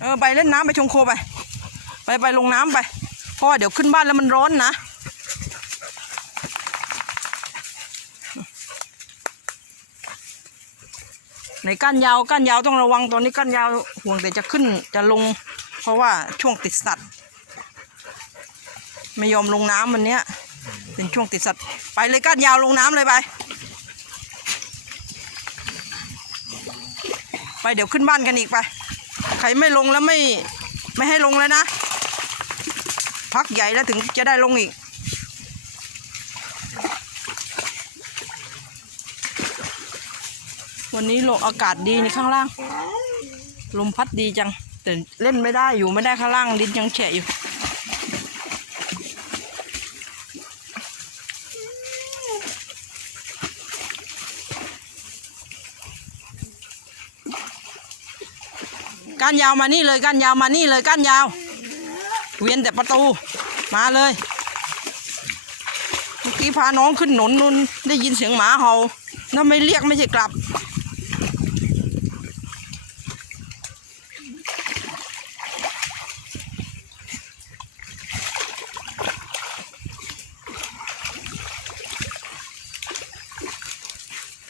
เออไปเล่นน้ำไปชงโคไป ไปไปลงน้ำไปเพราะว่าเดี๋ยวขึ้นบ้านแล้วมันร้อนนะในก้านยาวก้านยาวต้องระวังตอนนี้ก้านยาวห่วงแต่จะขึ้นจะลง เพราะว่าช่วงติดสัตว์ ไม่ยอมลงน้ำวันเนี้ย เป็นช่วงติดสัตว์ ไปเลยก้านยาวลงน้ำเลยไป ไปเดี๋ยวขึ้นบ้านกันอีกไป ใครไม่ลงแล้วไม่ไม่ให้ลงแล้วนะ พักใหญ่แล้วถึงจะได้ลงอีก วันนี้ลมอากาศดีในข้างล่าง ลมพัดดีจัง แต่เล่นไม่ได้อยู่ไม่ได้ข้างล่างดินยังแฉะอยู่ ก้านยาวมานี่เลยก้านยาวมานี่เลยก้านยาว เวียนแต่ประตูมาเลยเมื่อกี้พาน้องขึ้นหนนนุนได้ยินเสียงหมาเห่าถ้าไม่เรียกไม่ใช่กลับ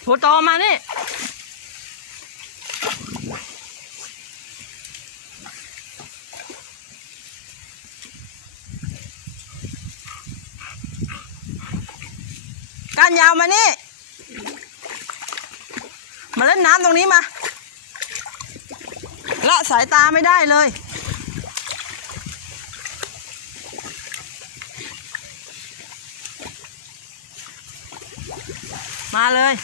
หัวตอมานี่านยาวมานี่ มาเล่นน้ำตรงนี้มา ละสายตาไม่ได้เลย มาเลย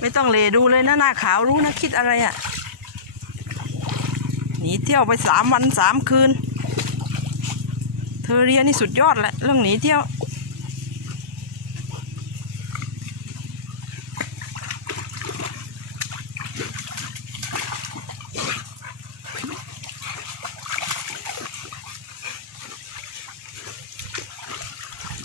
ไม่ต้องเลดูเลยนะหน้าขาวรู้นะคิดอะไรอะ่ะหนีเที่ยวไปสามวันสามคืน เธอเรียนนี่สุดยอดแหละเรื่องหนีเที่ยว